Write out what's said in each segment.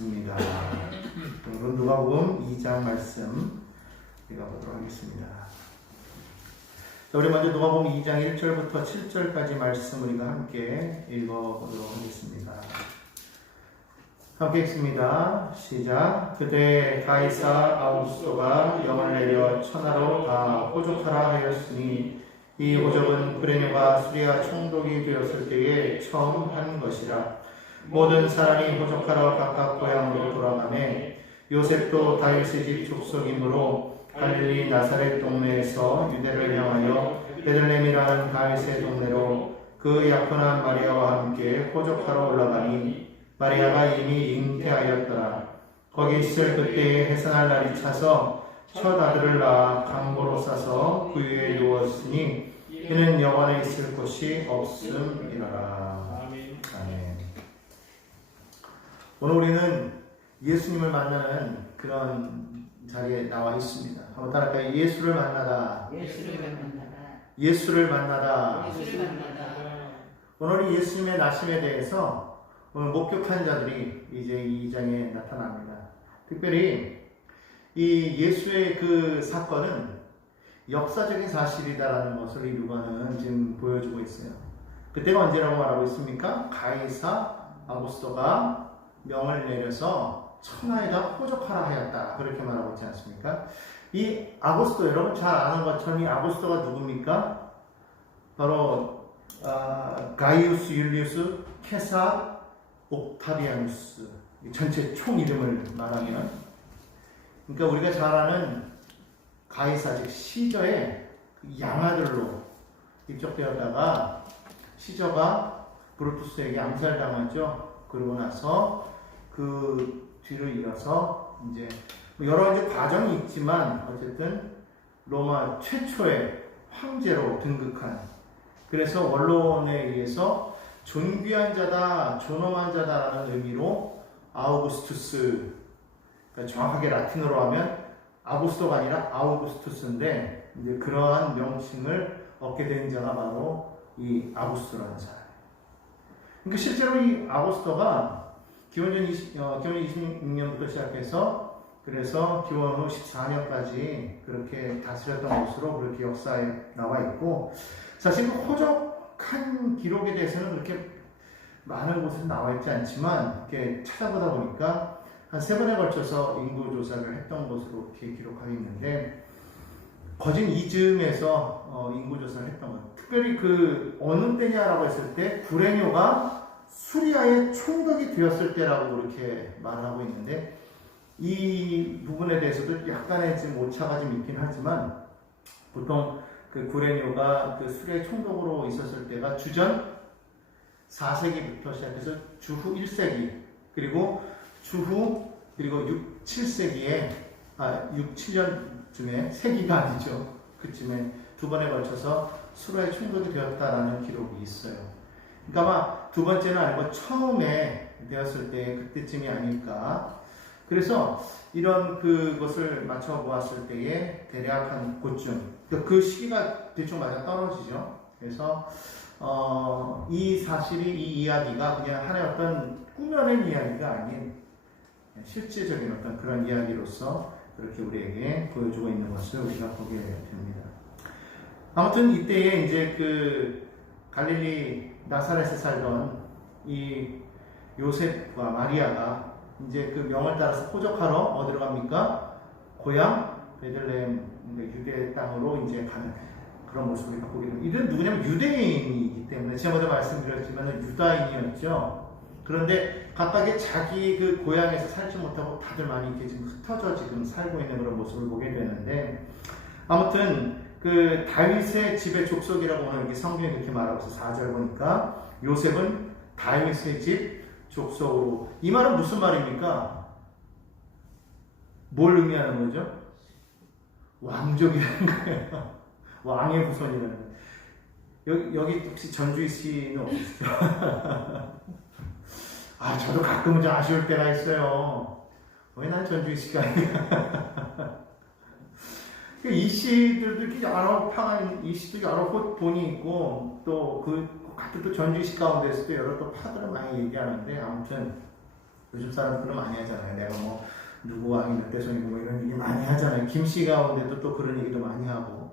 있습니다. 오늘 누가복음 2장 말씀 읽어보도록 하겠습니다. 자, 우리 먼저 누가복음 2장 1절부터 7절까지 말씀 우리가 함께 읽어보도록 하겠습니다. 함께 읽습니다. 시작. 그때 가이사 아우구스토가 명을 내려 천하로 다 호족하라 하였으니 이 호족은 구레네와 수리아 총독이 되었을 때에 처음 한 것이라. 모든 사람이 호족하러 각각 고향으로 돌아가매 요셉도 다윗의 집 족속이므로 갈릴리 나사렛 동네에서 유대를 향하여 베들레헴이라는 다윗의 동네로 그 약혼한 마리아와 함께 호족하러 올라가니 마리아가 이미 잉태하였더라. 거기 있을 그때에 해산할 날이 차서 첫 아들을 낳아 강보로 싸서 그 위에 누웠으니 이는 여관에 있을 곳이 없음이라. 아멘. 오늘 우리는 예수님을 만나는 그런 자리에 나와 있습니다. 한번 따라할까요? 예수를 만나다. 예수를 만나다. 오늘 예수님의 나심에 대해서 오늘 목격한 자들이 이제 2장에 나타납니다. 특별히 이 예수의 그 사건은 역사적인 사실이다라는 것을 이 누가는 지금 보여주고 있어요. 그때가 언제라고 말하고 있습니까? 가이사 아구스토가 명을 내려서 천하에다 호족하라 하였다. 그렇게 말하고 있지 않습니까? 이 아구스토, 여러분 잘 아는 것처럼 이 아구스토가 누굽니까? 바로 가이우스 율리우스 케사 옥타비아누스, 전체 총 이름을 말하면, 그러니까 우리가 잘 아는 가이사, 즉 시저의 양아들로 입적되었다가 시저가 브루투스에게 암살당하죠. 그러고 나서 그 뒤를 이어서 이제 여러 이제 과정이 있지만 어쨌든 로마 최초의 황제로 등극한, 그래서 원론에 의해서 존귀한 자다, 존엄한 자다라는 의미로 아우구스투스, 그러니까 정확하게 라틴어로 하면 아구스토가 아니라 아우구스투스인데 이제 그러한 명칭을 얻게 된 자가 바로 이 아구스토라는 사람. 그러니까 실제로 이 아구스토가 기원전 26년부터 시작해서 그래서 기원 후 14년까지 그렇게 다스렸던 것으로 그렇게 역사에 나와 있고, 사실 그 호적한 기록에 대해서는 그렇게 많은 곳에 나와 있지 않지만 이렇게 찾아보다 보니까 한 3번에 걸쳐서 인구 조사를 했던 것으로 이렇게 기록하고 있는데, 거진 이즈음에서 인구 조사를 했던 것. 특별히 그 어느 때냐라고 했을 때 구레뇨가 수리아의 총독이 되었을 때라고 이렇게 말하고 있는데, 이 부분에 대해서도 약간의 지금 오차가 좀 있긴 하지만 보통 그 구레뇨가 그 수리아의 총독으로 있었을 때가 주전 4세기부터 시작해서 주후 1세기 그리고 6, 7세기에 6, 7년쯤에 세기가 아니죠. 그쯤에 2번에 걸쳐서 수리아의 총독이 되었다라는 기록이 있어요. 그러니까 아마 2번째는 아니고 처음에 되었을 때 그때쯤이 아닐까. 그래서 이런 그것을 맞춰 보았을 때에 대략 한 그쯤, 그 시기가 대충 맞아 떨어지죠. 그래서 이 사실이, 이 이야기가 그냥 하나의 어떤 꾸며낸 이야기가 아닌 실제적인 어떤 그런 이야기로서 그렇게 우리에게 보여주고 있는 것을 우리가 보게 됩니다. 아무튼 이때에 이제 그 갈릴리 나사렛에 살던 이 요셉과 마리아가 이제 그 명을 따라서 호적하러 어디로 갑니까? 고향 베들레헴, 유대 땅으로 이제 가는 그런 모습을 갖고 있는. 이들은 누구냐면 유대인이기 때문에, 지난번에 말씀드렸지만 유다인이었죠. 그런데 각각의 자기 그 고향에서 살지 못하고 다들 많이 이렇게 지금 흩어져 지금 살고 있는 그런 모습을 보게 되는데, 아무튼 그 다윗의 집의 족속이라고 오늘 이렇게 성경이 그렇게 말하고 있어. 4절 보니까 요셉은 다윗의 집 족속으로. 이 말은 무슨 말입니까? 뭘 의미하는 거죠? 왕족이라는 거예요. 왕의 후손이라는. 여기 혹시 전주희 씨는 없으시죠? 저도 가끔은 좀 아쉬울 때가 있어요. 왜 난 전주희 씨가 아니야? 이 씨들도 이렇게 여러 파가, 이 씨도 여러 본이 있고, 또 같은 또 전주희 씨 가운데서도 여러 또 파들을 많이 얘기하는데, 아무튼 요즘 사람들 그런 많이 하잖아요. 내가 뭐 누구 왕이 몇 대손이고 뭐 이런 얘기 많이 하잖아요. 김씨 가운데도 또 그런 얘기도 많이 하고.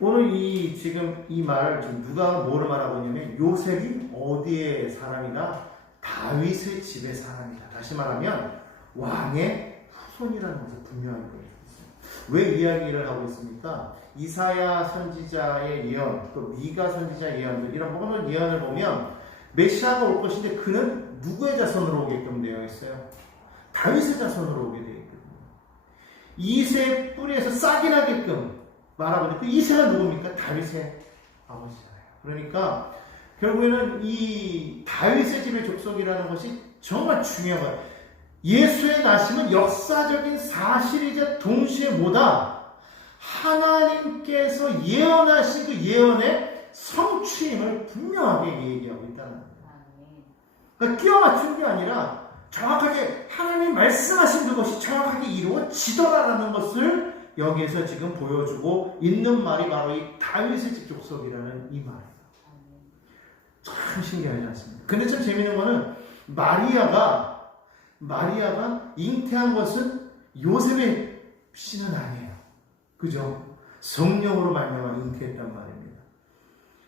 오늘 지금 이 말을 지금 누가 뭐를 말하고 있냐면 요셉이 어디의 사람이다? 다윗의 집의 사람이다. 다시 말하면 왕의 후손이라는 것을 분명하게 보여주고 있습니다. 왜 이야기를 하고 있습니까? 이사야 선지자의 예언, 또 미가 선지자의 예언들, 이런 모든 예언을 보면 메시아가 올 것인데 그는 누구의 자손으로 오게끔 되어 있어요? 다윗의 자손으로 오게 되어 있거든요. 이새의 뿌리에서 싹이 나게끔 말하거든요. 그 이새가 누굽니까? 다윗의 아버지잖아요. 그러니까 결국에는 이 다윗의 집의 족속이라는 것이 정말 중요한 거예요. 예수의 나심은 역사적인 사실이자 동시에 뭐다? 하나님께서 예언하신 그 예언의 성취임을 분명하게 얘기하고 있다는 거예요. 그러니까 끼워 맞춘 게 아니라 정확하게 하나님이 말씀하신 그것이 정확하게 이루어지더라라는 것을 여기에서 지금 보여주고 있는 말이 바로 이 다윗의 집 족속이라는 이 말이에요. 참 신기하지 않습니까? 근데 참 재미있는 거는 마리아가 잉태한 것은 요셉의 씨는 아니에요. 그죠? 성령으로 말미암아 잉태했단 말입니다.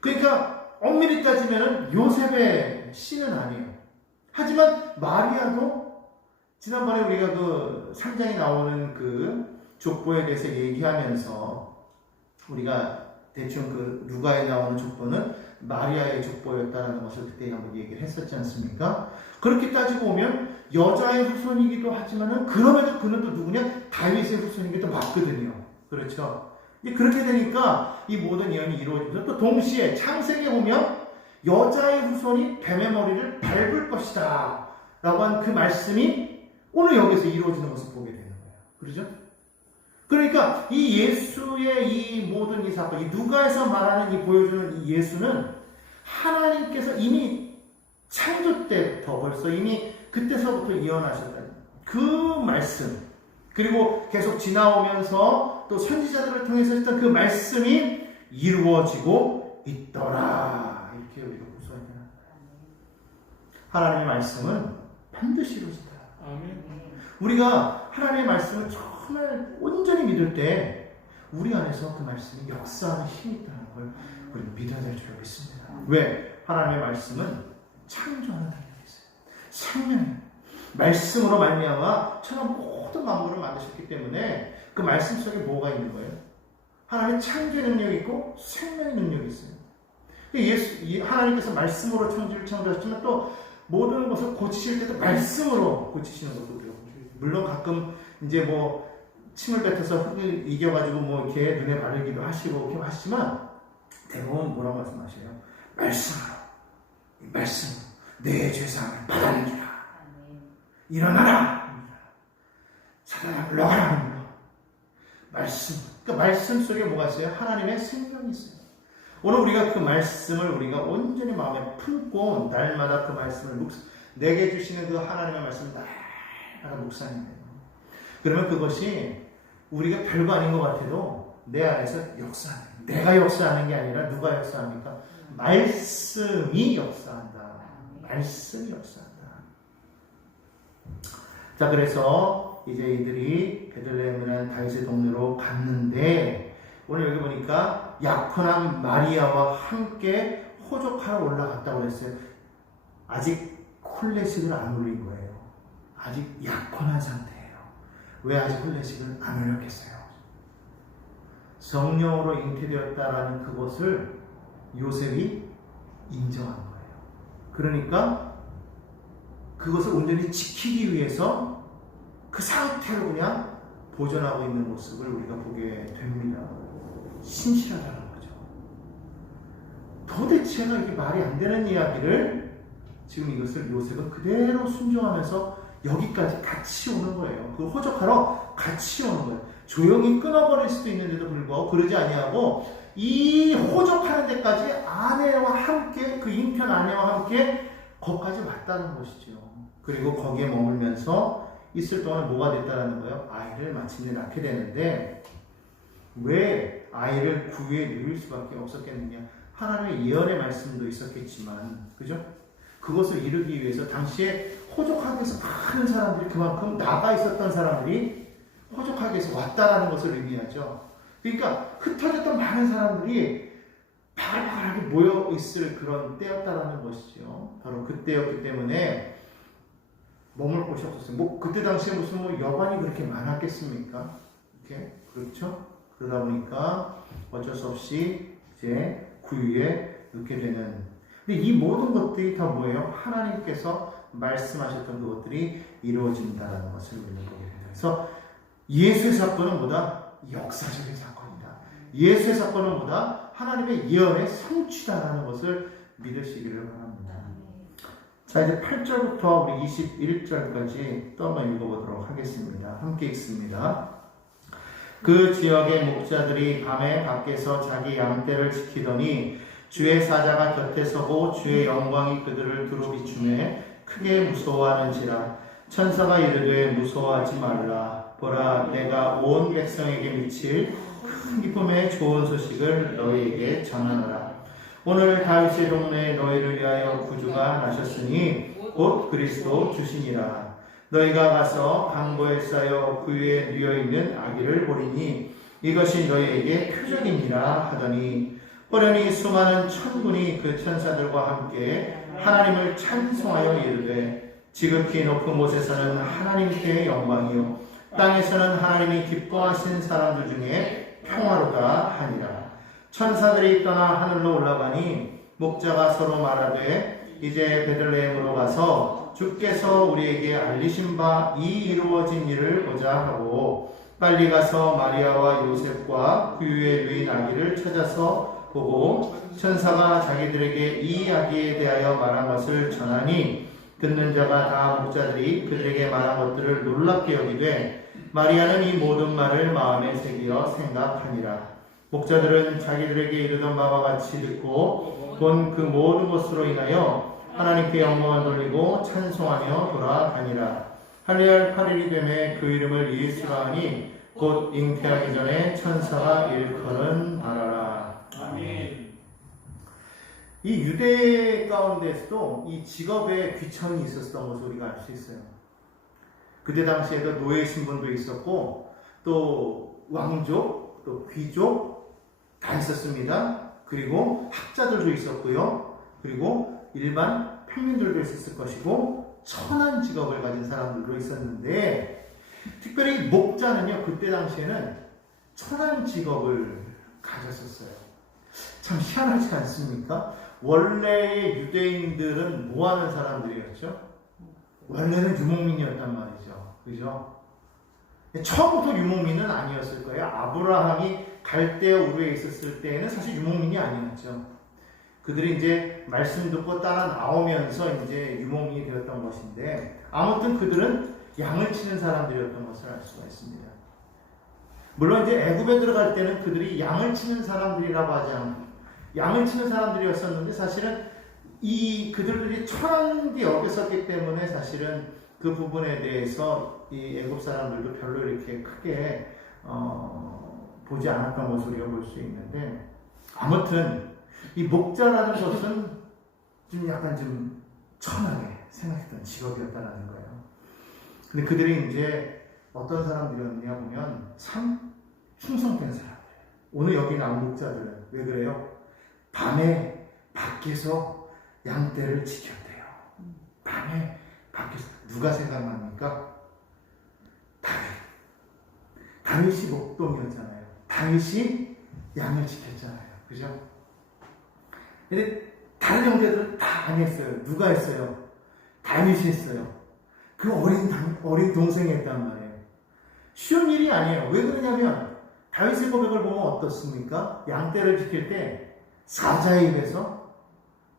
그러니까 엄밀히 따지면 요셉의 씨는 아니에요. 하지만 마리아도 지난번에 우리가 그 3장에 나오는 그 족보에 대해서 얘기하면서 우리가 대충 그 누가에 나오는 족보는 마리아의 족보였다는 것을 그때 한번 얘기를 했었지 않습니까? 그렇게 따지고 보면 여자의 후손이기도 하지만은 그럼에도 그는 또 누구냐? 다윗의 후손이기도 맞거든요. 그렇죠? 그렇게 되니까 이 모든 예언이 이루어지죠. 또 동시에 창세기에 보면 여자의 후손이 뱀의 머리를 밟을 것이다 라고 한 그 말씀이 오늘 여기서 이루어지는 것을 보게 되는 거예요. 그렇죠? 그러니까 이 예수의 이 모든 이 사건, 이 누가에서 말하는 이 보여주는 이 예수는 하나님께서 이미 창조 때부터 벌써 이미 그때서부터 예언하셨다는 그 말씀, 그리고 계속 지나오면서 또 선지자들을 통해서 했던 그 말씀이 이루어지고 있더라. 이렇게 우리가 구성해야 되는 거예요. 하나님의 말씀은 반드시 이루어진다. 우리가 하나님의 말씀을 정말 온전히 믿을 때 우리 안에서 그 말씀이 역사하는 힘이 있다는 걸 우리가 믿어야 될 줄 믿습니다. 왜? 하나님의 말씀은 창조하는 능력이 있어요. 생명이에요. 말씀으로 말미암아 천한 모든 만물을 만드셨기 때문에 그 말씀 속에 뭐가 있는 거예요? 하나님의 창조의 능력이 있고 생명의 능력이 있어요. 하나님께서 말씀으로 천지를 창조하셨지만 또 모든 것을 고치실 때도 말씀으로 고치시는 것도 우리가 보죠. 물론 가끔 이제 뭐 침을 뱉어서 흙을 이겨가지고 뭐 이렇게 눈에 바르기도 하시고 이렇게 하시지만 대부분 뭐라고 말씀하셔요? 말씀으로, 말씀으로 내 죄사함을 받아내리라. 일어나라. 사단아 물러가라. 말씀. 그러니까 말씀 속에 뭐가 있어요? 하나님의 생명이 있어요. 오늘 우리가 그 말씀을 우리가 온전히 마음에 품고 날마다 그 말씀을 내게 주시는 그 하나님의 말씀을 날마다 묵상해야 돼요. 그러면 그것이 우리가 별거 아닌 것 같아도 내 안에서 역사하는, 내가 역사하는 게 아니라 누가 역사합니까? 말씀이 역사한다. 말씀이 역사한다. 자, 그래서 이제 이들이 베들레헴이라는 다윗의 동네로 갔는데 오늘 여기 보니까 약혼한 마리아와 함께 호적하러 올라갔다고 그랬어요. 아직 홀례식을 안 올린 거예요. 아직 약혼한 상태예요. 왜 아직 홀례식을 안 올렸겠어요? 성령으로 잉태되었다라는 그것을 요셉이 인정한 거예요. 그러니까 그것을 온전히 지키기 위해서 그 상태로 그냥 보존하고 있는 모습을 우리가 보게 됩니다. 신실하다는 거죠. 도대체가 이게 말이 안 되는 이야기를 지금 이것을 요셉은 그대로 순종하면서 여기까지 같이 오는 거예요. 그 호적하러 같이 오는 거예요. 조용히 끊어버릴 수도 있는데도 불구하고 그러지 아니하고 이 호적하는 데까지 아내와 함께, 그 잉태한 아내와 함께 거기까지 왔다는 것이죠. 그리고 거기에 머물면서 있을 동안 뭐가 됐다는 거예요? 아이를 마침내 낳게 되는데 왜 아이를 구유에 누일 수밖에 없었겠느냐? 하나님의 예언의 말씀도 있었겠지만, 그죠? 그것을 이루기 위해서 당시에 호족하게 해서 많은 사람들이 그만큼 나가 있었던 사람들이 호족하게 해서 왔다라는 것을 의미하죠. 그러니까 흩어졌던 많은 사람들이 바글바글하게 모여 있을 그런 때였다라는 것이죠. 바로 그때였기 때문에 머물 곳이 없었어요. 뭐 그때 당시에 무슨 뭐 여관이 그렇게 많았겠습니까? 이렇게 그렇죠. 그러다 보니까 어쩔 수 없이 이제 구유에 넣게 되는. 근데 이 모든 것들이 다 뭐예요? 하나님께서 말씀하셨던 그것들이 이루어진다는 것을 우리는 보게 됩니다. 그래서 예수의 사건은 뭐다? 역사적인 사건이다. 예수의 사건은 뭐다? 하나님의 예언의 성취다라는 것을 믿으시기를 바랍니다. 자, 이제 8절부터 우리 21절까지 또 한번 읽어보도록 하겠습니다. 함께 읽습니다. 그 지역의 목자들이 밤에 밖에서 자기 양떼를 지키더니 주의 사자가 곁에 서고 주의 영광이 그들을 두루 비추매 크게 무서워하는지라. 천사가 이르되 무서워하지 말라. 보라, 내가 온 백성에게 미칠 큰 기쁨의 좋은 소식을 너희에게 전하노라. 오늘 다윗의 동네에 너희를 위하여 구주가 나셨으니 곧 그리스도 주시니라. 너희가 가서 강보에 쌓여 구유에 누워있는 아기를 보리니 이것이 너희에게 표적이니라 하더니, 호련히 수많은 천군이 그 천사들과 함께 하나님을 찬송하여 이르되, 지극히 높은 곳에서는 하나님께 영광이요 땅에서는 하나님이 기뻐하신 사람들 중에 평화로다 하니라. 천사들이 떠나 하늘로 올라가니 목자가 서로 말하되, 이제 베들레헴으로 가서 주께서 우리에게 알리신 바 이 이루어진 일을 보자 하고 빨리 가서 마리아와 요셉과 구유에 누인 아기를 찾아서 보고 천사가 자기들에게 이 아기에 대하여 말한 것을 전하니, 듣는 자가 다 목자들이 그들에게 말한 것들을 놀랍게 여기되 마리아는 이 모든 말을 마음에 새기어 생각하니라. 목자들은 자기들에게 이르던 바와 같이 듣고 본 그 모든 것으로 인하여 하나님께 영광을 돌리고 찬송하며 돌아다니라. 할례할 8일이 되매 그 이름을 예수라 하니 곧 잉태하기 전에 천사가 일컬은 바라라. 아멘. 이 유대 가운데서도 이 직업에 귀천이 있었던 것을 우리가 알 수 있어요. 그때 당시에도 노예 신분도 있었고 또 왕족, 또 귀족 다 있었습니다. 그리고 학자들도 있었고요. 그리고 일반 평민들도 있었을 것이고 천한 직업을 가진 사람들도 있었는데, 특별히 목자는요, 그때 당시에는 천한 직업을 가졌었어요. 참 희한하지 않습니까? 원래의 유대인들은 뭐 하는 사람들이었죠? 원래는 유목민이었단 말이죠. 그죠? 처음부터 유목민은 아니었을 거예요. 아브라함이 갈대아 우르에 있었을 때에는 사실 유목민이 아니었죠. 그들이 이제 말씀 듣고 따라 나오면서 이제 유목민이 되었던 것인데, 아무튼 그들은 양을 치는 사람들이었던 것을 알 수가 있습니다. 물론 이제 애굽에 들어갈 때는 그들이 양을 치는 사람들이라고 하지 않고 양을 치는 사람들이었었는데, 사실은 이 그들이 천한게 여겼었기 때문에 사실은 그 부분에 대해서 이 애굽 사람들도 별로 이렇게 크게 보지 않았던 것을 우리가 볼 수 있는데, 아무튼 이 목자라는 것은 좀 약간 좀 천하게 생각했던 직업이었다는 거예요. 근데 그들이 이제 어떤 사람들이었냐 보면 참 충성된 사람들. 오늘 여기 나온 목자들은 왜 그래요? 밤에 밖에서 양떼를 지켰대요. 밤에 밖에서. 누가 생각납니까? 다윗이 목동이었잖아요. 다윗이 양을 지켰잖아요. 그죠? 근데 다른 형제들은 다 안 했어요. 누가 했어요? 다윗이 했어요. 그 어린 동생이 했단 말이에요. 쉬운 일이 아니에요. 왜 그러냐면 다윗의 고백을 보면 어떻습니까? 양떼를 지킬 때 사자의 입에서,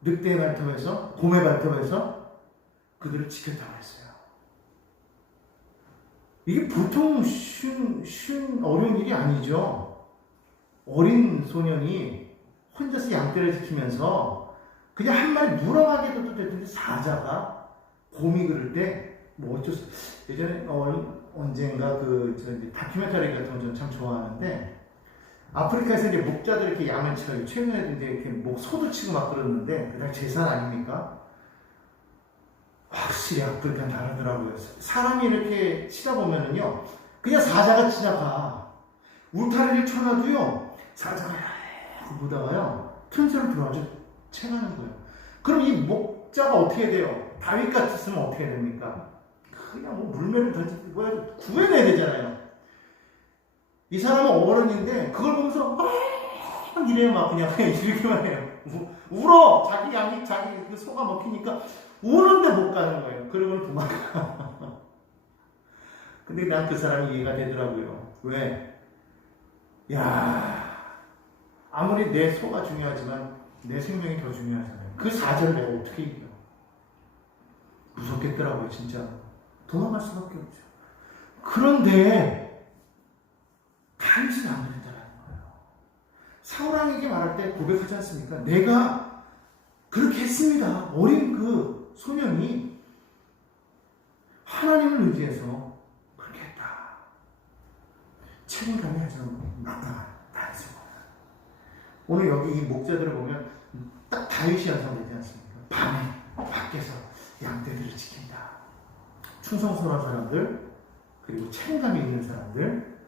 늑대의 발톱에서, 곰의 발톱에서 그들을 지켰다고 했어요. 이게 보통 쉬운 어려운 일이 아니죠. 어린 소년이 혼자서 양떼를 지키면서 그냥 한 마리 물어가게도 됐는데, 사자가, 곰이 그럴 때 뭐 어쩔 수, 예전에 언젠가 다큐멘터리 같은 거 저는 참 좋아하는데, 아프리카에서 이제 목자들 이렇게 양을 쳐요. 최근에도 이제 이렇게 소도 치고 막 그러는데, 그냥 제산 아닙니까? 확실히 아프리카 다르더라고요. 사람이 이렇게 치다 보면은요, 그냥 사자가 지나가. 울타리를 쳐놔도요, 사자가 약 보다가요, 틈새로 들어와서 채가는 거예요. 그럼 이 목자가 어떻게 돼요? 다윗 같았으면 어떻게 됩니까? 그냥 뭐 물매를 던지고 구해내야 되잖아요. 이 사람은 어른인데 그걸 보면서 막 이래요. 막 그냥 이렇게만 해요. 울어. 자기 양이 자기 그 소가 먹히니까 우는데 못 가는 거예요. 그러고는 도망가. 근데 난 그 사람이 이해가 되더라고요. 왜? 야, 아무리 내 소가 중요하지만 내 생명이 더 중요하잖아요. 그 사자를 내가 어떻게 이겨? 무섭겠더라고요, 진짜. 도망갈 수밖에 없죠. 그런데 다윗은 안 그랬다라는 거예요. 사울왕에게 말할 때 고백하지 않습니까? 내가 그렇게 했습니다. 어린 그 소년이 하나님을 의지해서 그렇게 했다. 책임감이 아주 나타나 다윗은. 오늘 여기 이 목자들을 보면 딱 다윗이 연상되지 않습니까? 밤에 밖에서 양떼들을 지킨다. 충성스러운 사람들, 그리고 책임감이 있는 사람들,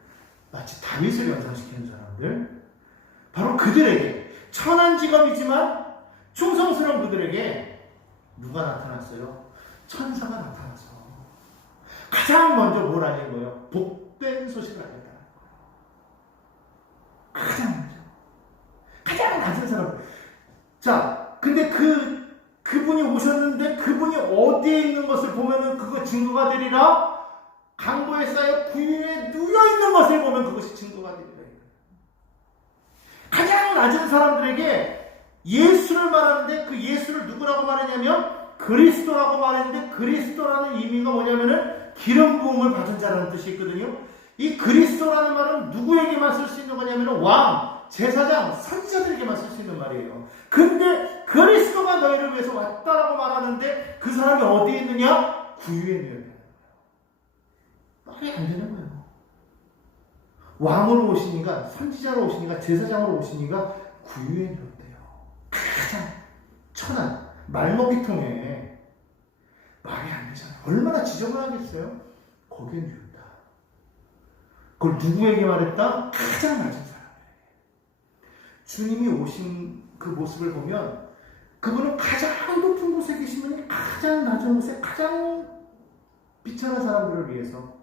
마치 다윗을 연상시키는 사람들, 바로 그들에게 천한 직업이지만 충성스러운 그들에게 누가 나타났어요? 천사가 나타나서 가장 먼저 뭘 알린 거예요? 복된 소식을 알렸다는 거예요. 가장 낮은 사람. 자, 근데 그분이 오셨는데 그분이 어디에 있는 것을 보면은 그거 증거가 되리라. 강보에 쌓여 구유에 누여 있는 것을 보면 그것이 증거가 되리라. 가장 낮은 사람들에게 예수를 말하는데 그 예수를 누구라고 말하냐면 그리스도라고 말했는데 그리스도라는 의미가 뭐냐면은 기름 부음을 받은 자라는 뜻이 있거든요. 이 그리스도라는 말은 누구에게만 쓸 수 있는 거냐면은 왕, 제사장, 선지자들에게만 쓸 수 있는 말이에요. 근데 그리스도가 너희를 위해서 왔다라고 말하는데 그 사람이 어디에 있느냐? 구유에 누여 있는 거예요. 말이 안 되는 거예요. 왕으로 오시니까, 선지자로 오시니까, 제사장으로 오시니까 구유에 누여 있대요. 가장 천한 말먹이통에 말이 안 되잖아요. 얼마나 지저분하겠어요? 거기에 누여 있다. 그걸 누구에게 말했다? 가장 낮은 사람. 주님이 오신 그 모습을 보면 그분은 가장 높은 곳에 계시면 가장 낮은 곳에 가장 비천한 사람들을 위해서,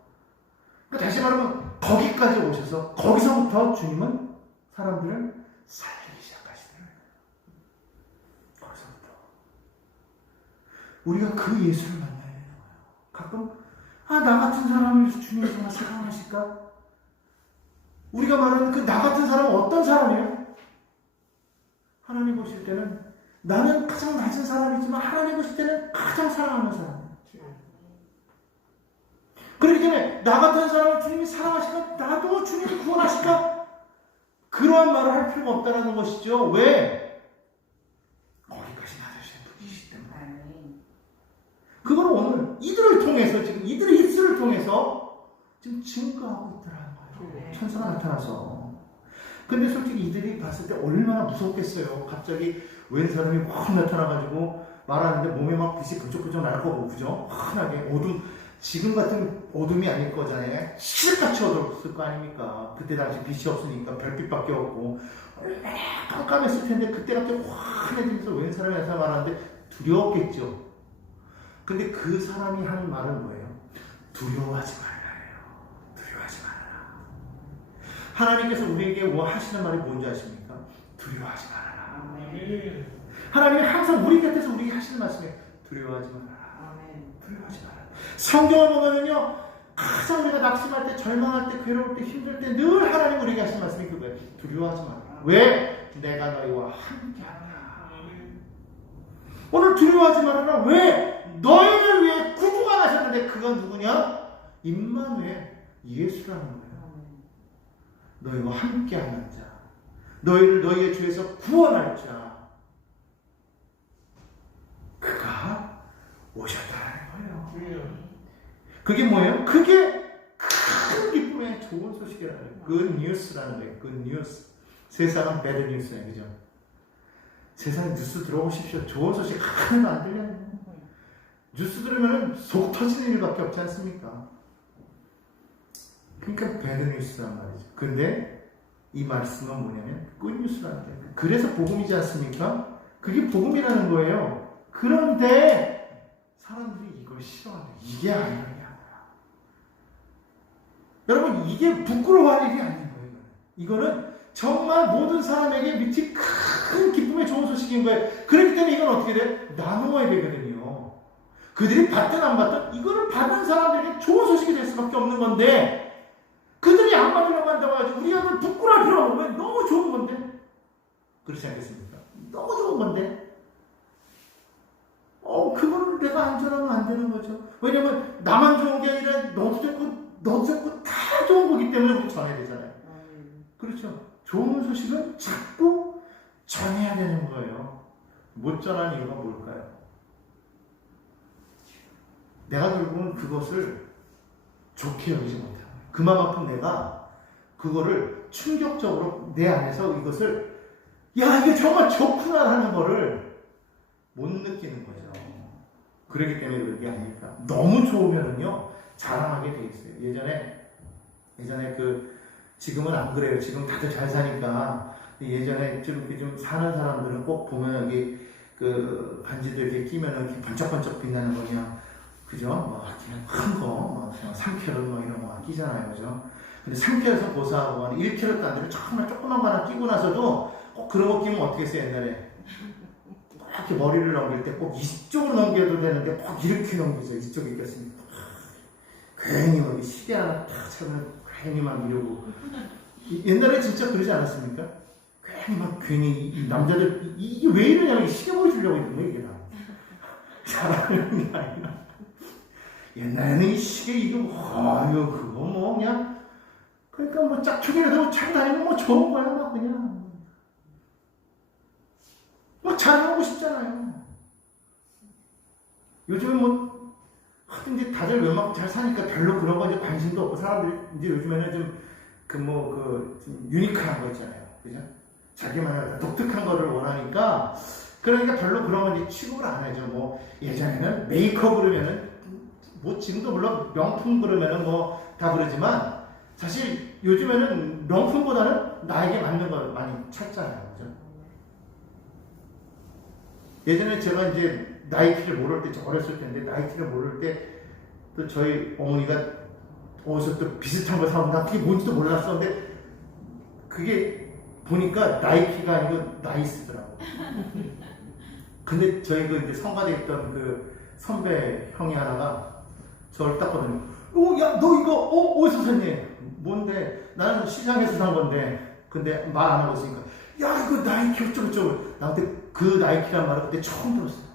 그러니까 다시 말하면 거기까지 오셔서 거기서부터 주님은 사람들을 살리기 시작하시더라고요. 거기서부터 우리가 그 예수를 만나야 되는 거예요. 가끔 나 같은 사람을 위해서 주님이 정말 사랑하실까? 우리가 말하는 그 나 같은 사람은 어떤 사람이에요? 하나님 보실 때는 나는 가장 낮은 사람이지만 하나님 보실 때는 가장 사랑하는 사람이에요. 그렇기 때문에 나 같은 사람을 주님이 사랑하실까? 나도 주님이 구원하실까? 그러한 말을 할 필요가 없다는 것이죠. 왜? 거기까지 낮으신 분이시기 때문에. 그걸 오늘 이들을 통해서 지금 이들의 입술을 통해서 지금 증거하고 있더라는 거예요. 천사가 나타나서. 근데 솔직히 이들이 봤을 때 얼마나 무섭겠어요. 갑자기 웬 사람이 확 나타나가지고 말하는데 몸에 막 빛이 번쩍번쩍 날 거고, 그죠? 환하게 어둠, 지금 같은 어둠이 아닐 거잖아요. 실같이 어두웠을 거 아닙니까? 그때 당시 빛이 없으니까 별빛밖에 없고 얼마나 깜깜했을 텐데 그때 갑자기 환해지면서 웬 사람이 나타나 말하는데 두려웠겠죠. 근데 그 사람이 하는 말은 뭐예요? 두려워하지 말라예요. 두려워하지 말라. 하나님께서 우리에게 하시는 말이 뭔지 아십니까? 두려워하지 말아라. 아멘. 하나님이 항상 우리 곁에서 우리에게 하시는 말씀이에요. 두려워하지 말아라. 아멘. 두려워하지 말아라. 성경을 보면은요, 가장 우리가 낙심할 때, 절망할 때, 괴로울 때, 힘들 때 늘 하나님 우리에게 하시는 말씀이 그거예요. 두려워하지 말아라. 왜? 내가 너희와 함께하노라. 오늘 두려워하지 말아라. 왜? 너희를 위해 구주가 나셨는데 그가 누구냐? 임마누엘, 예수라는 거예요. 너희와 함께하는 자, 너희를 너희의 주에서 구원할 자, 그가 오셨다는 거예요. 그게 뭐예요? 그게 큰 기쁨의 좋은 소식이라는 거예요. Good news라는 거예요. Good news. 세상은 bad news예요, 그죠? 세상에 뉴스 들어오십시오. 좋은 소식 하나도 안 들려요. 뉴스 들으면 속 터지는 일밖에 없지 않습니까? 그러니까 배드뉴스란 말이죠. 근데 이 말씀은 뭐냐면 굿뉴스라는 게, 그래서 복음이지 않습니까? 그게 복음이라는 거예요. 그런데 사람들이 이걸 싫어하는, 이게 아니야. 여러분, 이게 부끄러워할 일이 아닌 거예요. 이거는 정말 모든 사람에게 미치 큰 기쁨의 좋은 소식인 거예요. 그렇기 때문에 이건 어떻게 돼? 나누어야 되거든요. 그들이 받든 안 받든 이거를 받는 사람들에게 좋은 소식이 될 수밖에 없는 건데, 그들이 안 받으려고 한다고 해가지고 우리가 그걸 부끄러워할 필요가 없는 거예요. 너무 좋은 건데. 그렇지 않겠습니까? 너무 좋은 건데. 그거를 내가 안전하면 안 되는 거죠. 왜냐면 나만 좋은 게 아니라 너도 좋고 다 좋은 거기 때문에 우리 전해야 되잖아요. 그렇죠. 좋은 소식은 자꾸 전해야 되는 거예요. 못 전하는 이유가 뭘까요? 내가 결국은 그것을 좋게 여기지 못해요. 그만큼 내가 그거를 충격적으로 내 안에서 이것을, 야, 이게 정말 좋구나 하는 거를 못 느끼는 거죠. 그렇기 때문에 그런 게 아닐까. 너무 좋으면은요, 자랑하게 돼 있어요. 예전에 지금은 안 그래요. 지금 다들 잘 사니까. 예전에 좀 사는 사람들은 꼭 보면 여기 그 반지들 이렇게 끼면은 이렇게 번쩍번쩍 빛나는 거 그냥, 그죠? 뭐 그냥 큰 거, 3캐럿 이런 거 끼잖아요. 그죠? 근데 3캐럿에서 고사하고 한 1캐럿도 안 되는 정말 조그만 거 하나 끼고 나서도 꼭 그런 거 끼면 어떻게 했어요, 옛날에? 이렇게 머리를 넘길 때 꼭 이쪽으로 넘겨도 되는데 꼭 이렇게 넘기죠. 이쪽에 꼈으니까. 괜히 뭐 시계 하나 탁 차면 괜히 막 이러고. 옛날에 진짜 그러지 않았습니까? 괜히 이 남자들 이게 왜 이러냐면 시계 보여주려고 있는 거예요. 이게 다 잘하는 게 아니라. 옛날에는 이 시계 이거 그거 뭐 그냥, 그러니까 뭐 짝퉁이라도 차고 다니면 뭐 좋은 거야. 막 그냥 막 자랑하고 싶잖아요. 요즘은 뭐 하여튼 다들 웬만큼 잘 사니까 별로 그런 거 이제 관심도 없고, 사람들이 이제 요즘에는 좀 유니크한 거 있잖아요. 그죠? 자기만의 독특한 거를 원하니까, 그러니까 별로 그런 건 이제 취급을 안 하죠. 뭐 예전에는 메이크업 그러면은, 뭐 지금도 물론 명품 그러면은 뭐 다 그러지만, 사실 요즘에는 명품보다는 나에게 맞는 걸 많이 찾잖아요. 그죠? 예전에 제가 이제 나이키를 모를 때, 어렸을 때인데, 나이키를 모를 때 또 저희 어머니가 어디서 또 비슷한 걸 사온다. 그게 뭔지도 몰랐었는데, 그게 보니까 나이키가 아니고 나이스더라고. 근데 저희 이제 성가대 있던 그 선배 형이 하나가 저를 딱 보더니, 야, 너 이거 어디서 샀니? 뭔데? 나는 시장에서 산 건데. 근데 말 안 하고 있으니까, 야, 이거 나이키 어쩌고저쩌고. 나한테 그 나이키란 말을 그때 처음 들었어요.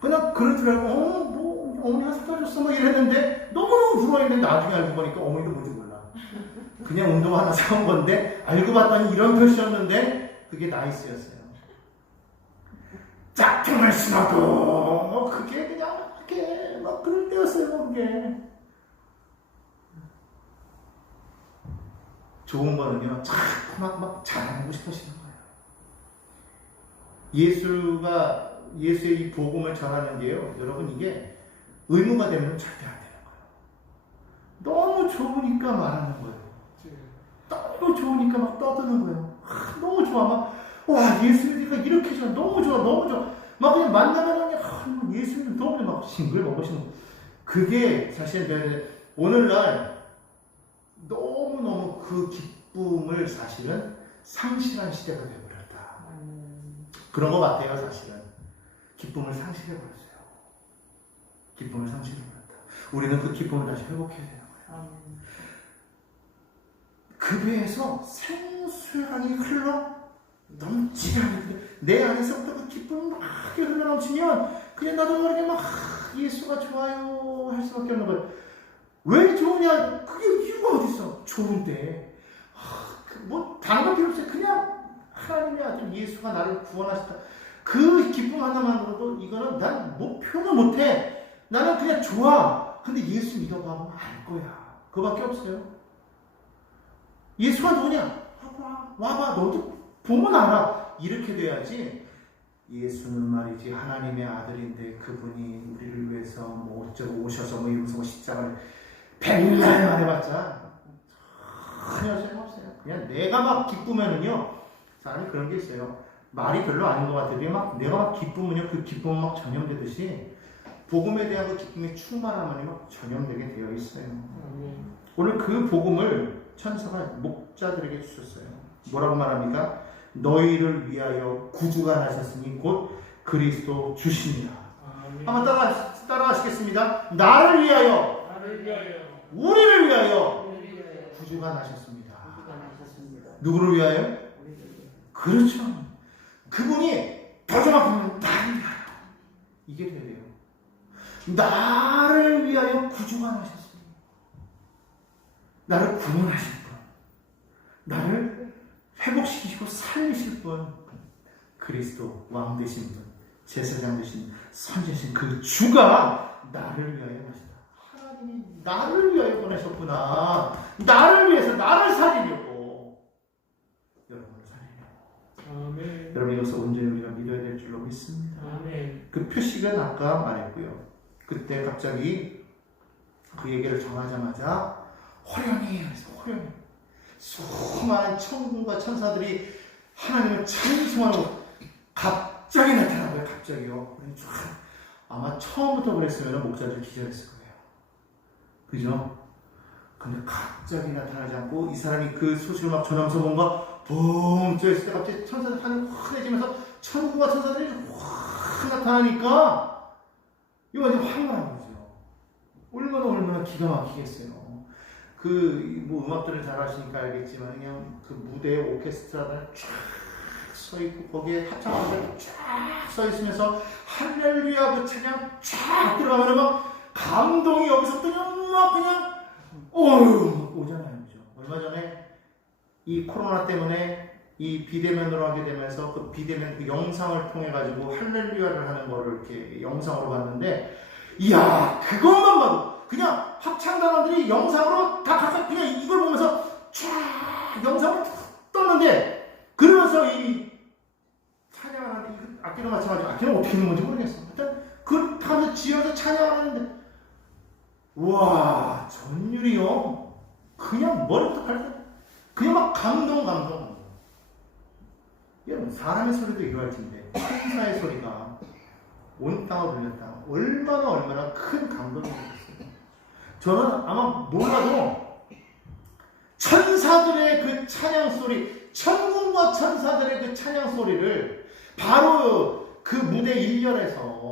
그냥 그런 줄 알고, 뭐, 어머니가 사다 줬어, 뭐 이랬는데, 너무너무 부러워했는데, 나중에 알고 보니까 어머니도 뭔지 몰라. 그냥 운동 하나 사온 건데, 알고 봤더니 이런 표시였는데, 그게 나이스였어요. 짝퉁을 신어도, 그게 그냥, 그게, 막 그럴 때였어요, 그게. 좋은 거는요, 자꾸 막 자랑하고 싶으시는 거예요. 예수의 이 복음을 전하는 게요, 여러분, 이게 의무가 되면 절대 안 되는 거예요. 너무 좋으니까 말하는 거예요. 너무 좋으니까 막 떠드는 거예요. 너무 좋아. 와, 예수님이니까 이렇게 좋아. 너무 좋아. 막 그냥 만나면 그냥, 예수님 너무 막 싱글벙글싱글. 그게 사실 오늘날 너무너무 그 기쁨을 사실은 상실한 시대가 되어버렸다. 그런 것 같아요, 사실은. 기쁨을 상실해버렸어요. 기쁨을 상실해버렸다. 우리는 그 기쁨을 다시 회복해야 되는 거예요. 그 배에서 생수량이 넘치게 하는데, 내 안에서부터 그 기쁨이 막 흘러넘치면 그냥 나도 모르게 막 예수가 좋아요 할 수밖에 없는 거예요. 왜 좋으냐? 그게 이유가 어딨어? 좋은데 뭐 다른 거 필요 없어요. 그냥 하나님의 아들 예수가 나를 구원하셨다. 그 기쁨 하나만으로도 이거는 난 표현을 못해. 나는 그냥 좋아. 근데 예수 믿어봐보면 알 거야. 그거밖에 없어요. 예수가 누구냐? 와봐. 너도 보면 알아. 이렇게 돼야지. 예수는 말이지 하나님의 아들인데 그분이 우리를 위해서 뭐 어쩌고 오셔서 뭐 이러면서 뭐 십자가를 백날 해봤자 전혀 쓸모없어요. 그냥 내가 막 기쁘면은요, 사람이 그런 게 있어요. 말이 별로 아닌 것 같아도 내가 막 기쁘면요, 그 기쁨은 막 전염되듯이 복음에 대한 그 기쁨이 충만하면 막 전염되게 되어 있어요. 오늘 그 복음을 천사가 목자들에게 주셨어요. 뭐라고 말합니까? 너희를 위하여 구주가 나셨으니 곧 그리스도 주시니라. 한번 따라하시겠습니다. 나를 위하여, 우리를 위하여 구주가 나셨습니다. 누구를 위하여? 그렇죠. 그분이 마지막으로 나를 위하여. 이게 돼야 돼요. 나를 위하여 구주가 나셨습니다. 나를 구원하실 분, 나를 회복시키시고 살리실 분, 그리스도 왕 되신 분, 제사장 되신 선지신 그 주가 나를 위하여 나셨다. 하나님이 나를 위하여 보내셨구나. 나를 위해서 나를 살리려고, 여러분을 살리려고. 아멘. 여러분 이것을 온전히 우리가 믿어야 될 줄로 믿습니다. 아멘. 그 표식은 아까 말했고요. 그때 갑자기 그 얘기를 전하자마자 호련히, 호련히 수많은 천군과 천사들이 하나님을 찬송하고 갑자기 나타난 거예요. 갑자기요. 아마 처음부터 그랬으면 목자들 기절했을 거예요. 그죠? 근데 갑자기 나타나지 않고 이 사람이 그 소식을 막 전하면서 뭔가 붕 뜨였을 때 갑자기 천사들 하늘이 환해지면서 천군과 천사들이 확 나타나니까 이거 완전 황홀한 거죠. 얼마나 기가 막히겠어요. 뭐 음악들을 잘 하시니까 알겠지만 그냥 그 무대에 오케스트라가 쫙 서 있고 거기에 합창단이 쫙 서 있으면서 할렐루야 그 찬양 쫙 들어가면 막 감동이 여기서부터 그냥 어휴 오잖아요. 그죠? 얼마 전에 이 코로나 때문에 이 비대면으로 하게 되면서 그 비대면 그 영상을 통해 가지고 할렐루야를 하는 거를 이렇게 영상으로 봤는데 이야 그것만 봐도 그냥 합창단원들이 영상으로 다 각각 그냥 이걸 보면서 쫙 영상을 떴는데 그러면서 이 찬양하는데 악기도 마찬가지고 악기는 어떻게 있는 건지 모르겠어. 하여튼 그 하면서 지어서 찬양하는데 와 전율이요 그냥 머리부터 발끝 그냥 막 감동. 여러분 사람의 소리도 이러할 텐데 천사의 소리가 온 땅을 울렸다. 얼마나 큰 감동이겠어요. 저는 아마 몰라도 천사들의 그 찬양 소리, 천군과 천사들의 그 찬양 소리를 바로 그 무대 1년에서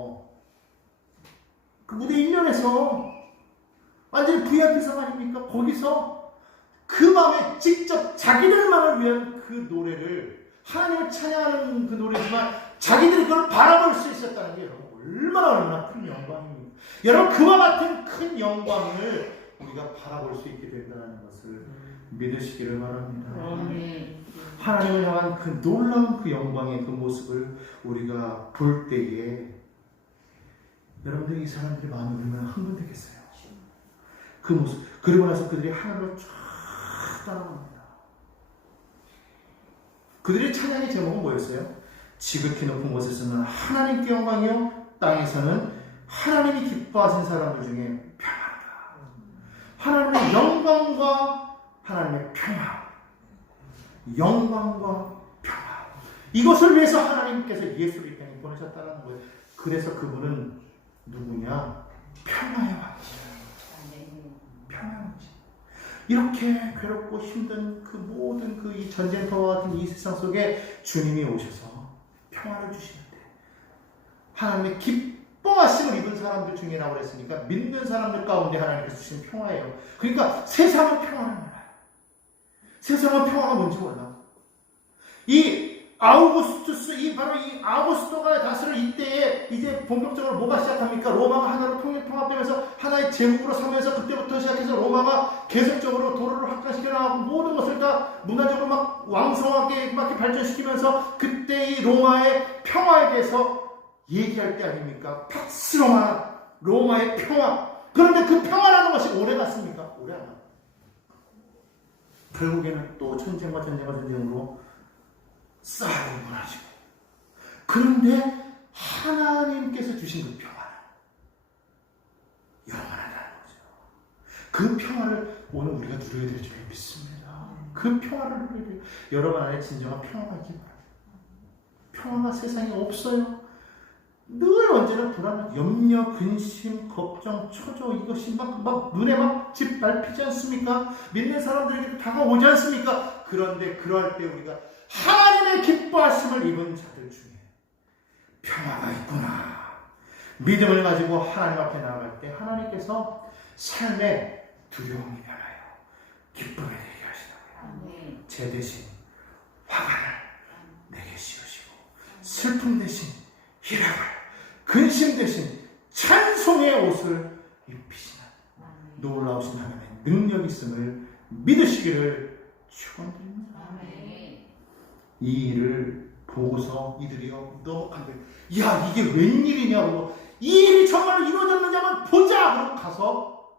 완전히 VIP상 아닙니까? 거기서 그 밤에 직접 자기들만을 위한 그 노래를 하나님을 찬양하는 그 노래지만 자기들이 그걸 바라볼 수 있었다는 게 여러분 얼마나 큰 영광입니다. 여러분 그와 같은 큰 영광을 우리가 바라볼 수 있게 된다는 것을 믿으시기를 바랍니다. 하나님을 향한 그 놀라운 그 영광의 그 모습을 우리가 볼 때에 여러분들이 이 사람들의 마음이 얼마나 흥분되겠어요. 그 모습 그리고 나서 그들이 하나님을 쫙 따라갑니다. 그들의 찬양의 제목은 뭐였어요? 지극히 높은 곳에서는 하나님께 영광이요 땅에서는 하나님이 기뻐하신 사람들 중에 평화다. 하나님의 영광과 하나님의 평화. 영광과 평화. 이것을 위해서 하나님께서 예수를 이 땅에 보내셨다는 거예요. 그래서 그분은 누구냐? 평화의 왕이시다. 평화의 왕이시다. 이렇게 괴롭고 힘든 그 모든 그 이 전쟁터와 같은 이 세상 속에 주님이 오셔서 평화를 주시는데 하나님의 기뻐하심을 입은 사람들 중이라고 그랬으니까 믿는 사람들 가운데 하나님께서 주신 평화예요. 그러니까 세상은 평화를 몰라요. 세상은 평화가 뭔지 몰라. 이 아우구스투스, 바로 이 아우구스토가 다스릴 이때에 이제 본격적으로 뭐가 시작합니까? 로마가 하나로 통합되면서 하나의 제국으로 삼면서 그때부터 시작해서 로마가 계속적으로 도로를 확장시켜 나가고 모든 것을 다 문화적으로 막 왕성하게 막 발전시키면서 그때 이 로마의 평화에 대해서 얘기할 때 아닙니까? 팍스 로마의 평화. 그런데 그 평화라는 것이 오래 갔습니까? 오래 안 갔어요. 결국에는 또 전쟁과 전쟁으로 싸움을 하시고 그런데 하나님께서 주신 그 평화는 영원하다는 거죠. 그 평화를 오늘 우리가 누려야 될 줄 믿습니다. 그 평화를 누려야 돼요. 여러분 안에 진정한 평화가 있기 바랍니다. 평화가 세상에 없어요. 늘 언제나 불안, 염려, 근심, 걱정, 초조 이것이 막 눈에 막 짓밟히지 않습니까? 믿는 사람들에게 다가오지 않습니까? 그런데 그럴 때 우리가 하나님의 기뻐하심을 입은 자들 중에 평화가 있구나. 믿음을 가지고 하나님 앞에 나아갈 때 하나님께서 삶의 두려움이 변하여 기쁨에 되게 하시다고요. 제 대신 화관을 내게 씌우시고 슬픔 대신 희락을, 근심 대신 찬송의 옷을 입히시는 놀라우신 하나님의 능력이 있음을 믿으시기를 축원드립니다. 이 일을 보고서 이들이요 너무 감동. 야 이게 웬일이냐고, 이 일이 정말 이루어졌는지 한번 보자. 그러고 가서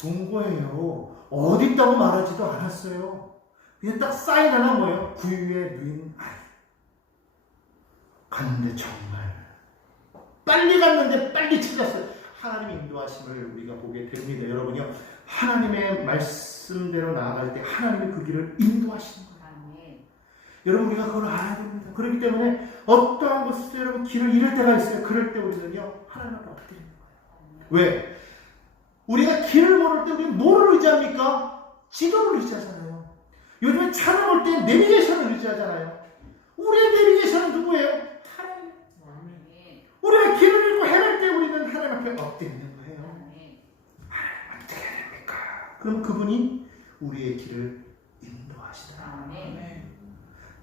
본 거예요. 어디 있다고 말하지도 않았어요. 그냥 딱 사인 하나 뭐예요? 구유에 누인 아이. 갔는데 정말 빨리 갔는데 빨리 찾았어요. 하나님의 인도하심을 우리가 보게 됩니다. 여러분요, 하나님의 말씀대로 나아갈 때 하나님이 그 길을 인도하시는 거예요. 여러분 우리가 그걸 알아야 됩니다. 그렇기 때문에 어떠한 곳에서 여러분 길을 잃을 때가 있어요. 그럴 때 우리는요 하나님 앞에 엎드리는 거예요. 왜? 우리가 길을 모를 때 우리는 뭐를 의지합니까? 지도를 의지하잖아요. 요즘에 차를 볼 때 내비게이션을 의지하잖아요. 우리의 내비게이션은 누구예요? 하나님. 우리가 길을 잃고 헤맬 때 우리는 하나님 앞에 엎드리는 거예요. 하나님 어떻게 해야 됩니까? 그럼 그분이 우리의 길을 인도하시더라.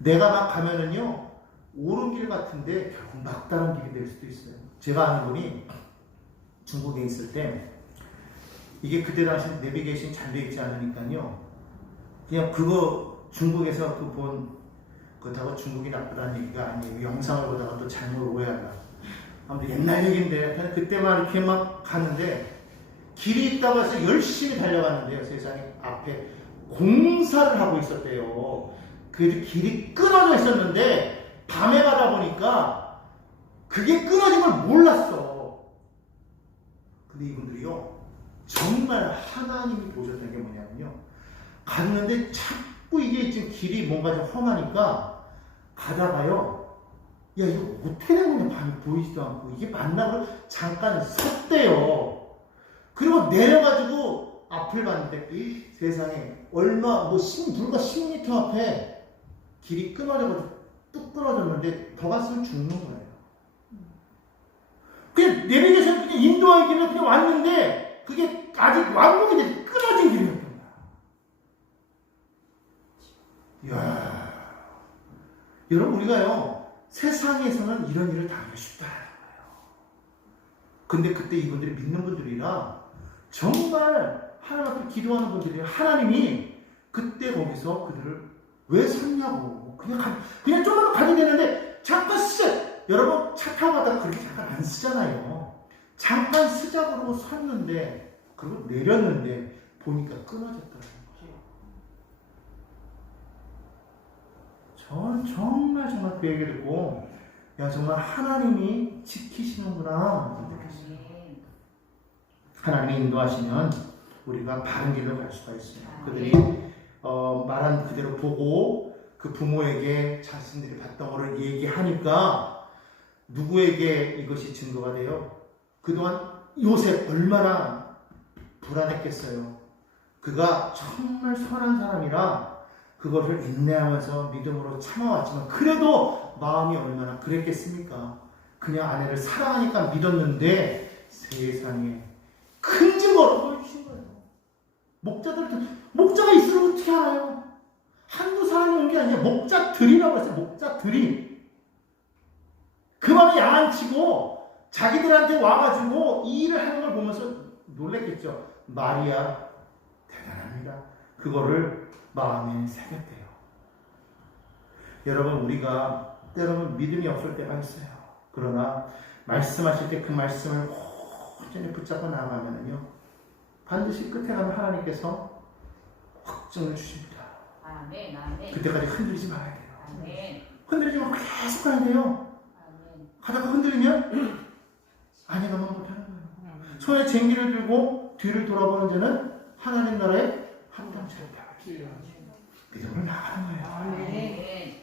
내가 막 가면은요 옳은 길 같은데 결국 막다른 길이 될 수도 있어요. 제가 아는 분이 중국에 있을 때 이게 그때 당시 내비게이션이 잘 되어 있지 않으니까요 그냥 그거 중국에서 그 본 그렇다고 중국이 나쁘다는 얘기가 아니에요. 영상을 보다가 또 잘못 오해하다. 아무튼 옛날 얘기인데 그냥 그때만 이렇게 막 가는데 길이 있다고 해서 열심히 달려갔는데요. 세상에 앞에 공사를 하고 있었대요. 그 길이 끊어져 있었는데 밤에 가다 보니까 그게 끊어진 걸 몰랐어. 근데 이분들이요 정말 하나님이 보셨던 게 뭐냐면요, 갔는데 자꾸 이게 지금 길이 뭔가 좀 험하니까 가다가요, 야 이거 어떻게 된 거냐, 밤에 보이지도 않고 이게 맞나 그러 잠깐 섰대요. 그리고 내려가지고 앞을 봤는데 세상에 얼마 불과 10m 앞에 길이 끊어져가지고 뚝 끊어졌는데 더 갔으면 죽는 거예요. 그냥 내비게이션 그냥 인도하기는 그냥 왔는데 그게 아직 완공이 돼 끊어진 길이었던 거야. 이야, 여러분 우리가요 세상에서는 이런 일을 당하기 쉽다는 거예요. 근데 그때 이분들이 믿는 분들이라 정말 하나님 앞에 기도하는 분들이 하나님이 그때 거기서 그들을 왜 섰냐고. 그냥 조금만 가야 되는데 잠깐 쓰자. 여러분 차 타고 가다가 그렇게 잠깐 안 쓰잖아요. 잠깐 쓰자 그러고 섰는데 그리고 내렸는데 보니까 끊어졌다는 거죠. 저는 정말 그 얘기 듣고 야 정말 하나님이 지키시는구나 느꼈어요. 하나님이 인도하시면 우리가 바른 길로 갈 수가 있어요. 그들이 말한 그대로 보고 그 부모에게 자신들이 봤던 것을 얘기하니까 누구에게 이것이 증거가 돼요? 그동안 요셉 얼마나 불안했겠어요. 그가 정말 선한 사람이라 그것을 인내하면서 믿음으로 참아왔지만 그래도 마음이 얼마나 그랬겠습니까? 그냥 아내를 사랑하니까 믿었는데 세상에 큰 증거를 보여주신 거예요. 목자가 있으면 어떻게 알아요? 한두 사람이 온 게 아니라 목자들이라고 했어요. 목자들이. 그 밤에 야만치고 자기들한테 와가지고 이 일을 하는 걸 보면서 놀랬겠죠. 마리아 대단합니다. 그거를 마음에 새겼대요. 여러분 우리가 때로는 믿음이 없을 때가 있어요. 그러나 말씀하실 때 그 말씀을 온전히 붙잡고 나아가면요 반드시 끝에 가면 하나님께서 확증을 주십니다. 아멘, 아멘. 그때까지 흔들리지 말아야 돼요. 아멘. 흔들리지 말고 계속 가야 돼요. 하다가 흔들리면 아내가만 못하는 거예요. 손에 쟁기를 들고 뒤를 돌아보는 자는 하나님 나라에 합당치 않다. 믿음을 나가는 거예요.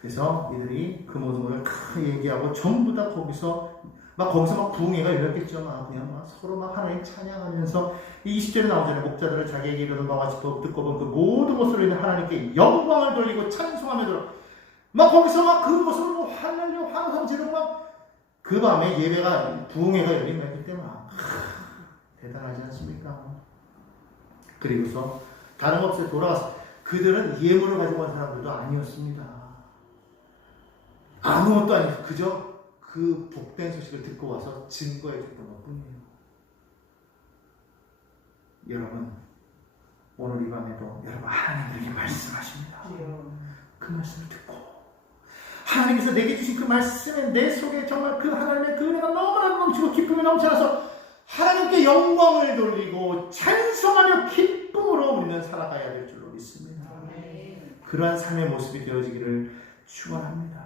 그래서 이들이 그 모든 걸 크게 얘기하고 전부 다 거기서 막 부흥회가 열렸겠죠. 그냥 막 서로 막 하나님 찬양하면서 이 20절에 나오잖아요. 목자들은 자기에게 이르는 바와 같이 듣고 본 그 모든 것으로 인해 하나님께 영광을 돌리고 찬송하며 들어 막 거기서 막 그 모습을 뭐 할렐루야 환호성 지르고 막 그 밤에 예배가 부흥회가 열린 그때 막 대단하지 않습니까? 그리고서 다름없이 돌아가서 그들은 예물을 가지고 온 사람들도 아니었습니다. 아무것도 아니고 그저 그 복된 소식을 듣고 와서 증거해 줬던 것 뿐이에요. 여러분, 오늘 이 밤에도 여러분 하나님에게 말씀하십니다. 그 말씀을 듣고 하나님께서 내게 주신 그 말씀에 내 속에 정말 그 하나님의 그 은혜가 너무나 넘치고 기쁨이 넘쳐나서 하나님께 영광을 돌리고 찬송하며 기쁨으로 우리는 살아가야 될 줄로 믿습니다. 그러한 삶의 모습이 되어지기를 축원합니다.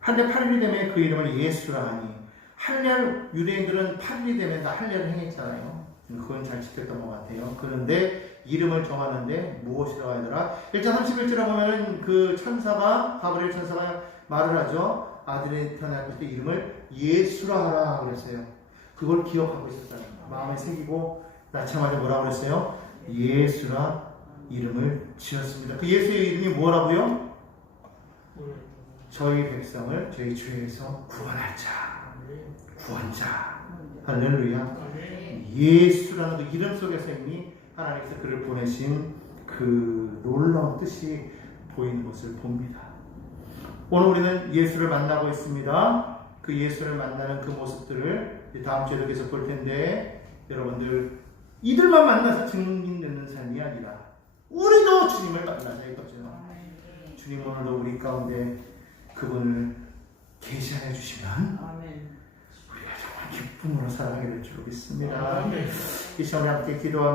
할례 8일이 되면 그 이름을 예수라 하니 할례 유대인들은 8일이 되면 다 할례를 행했잖아요. 그건 잘 지켰던 것 같아요. 그런데 이름을 정하는데 무엇이라고 하더라? 1장 31절에 보면 그 천사가 가브리엘 천사가 말을 하죠. 아들이 태어날 때 이름을 예수라 하라 그랬어요. 그걸 기억하고 있었잖아요. 마음에 새기고 낳자마자 뭐라고 그랬어요? 예수라 이름을 지었습니다. 그 예수의 이름이 뭐라고요? 저희 백성을 저희 죄에서 구원할 자, 구원자. 할렐루야. 예수라는 그 이름 속에서 이미 하나님께서 그를 보내신 그 놀라운 뜻이 보이는 것을 봅니다. 오늘 우리는 예수를 만나고 있습니다. 그 예수를 만나는 그 모습들을 다음 주에도 계속 볼 텐데 여러분들 이들만 만나서 증인 되는 삶이 아니라 우리도 주님을 만나자 이거죠. 주님 오늘도 우리 가운데 그분을 계시하여 주시면 우리가 정말 기쁨으로 살아가게 될 줄 믿습니다. 이 시간에 함께 기도합니다.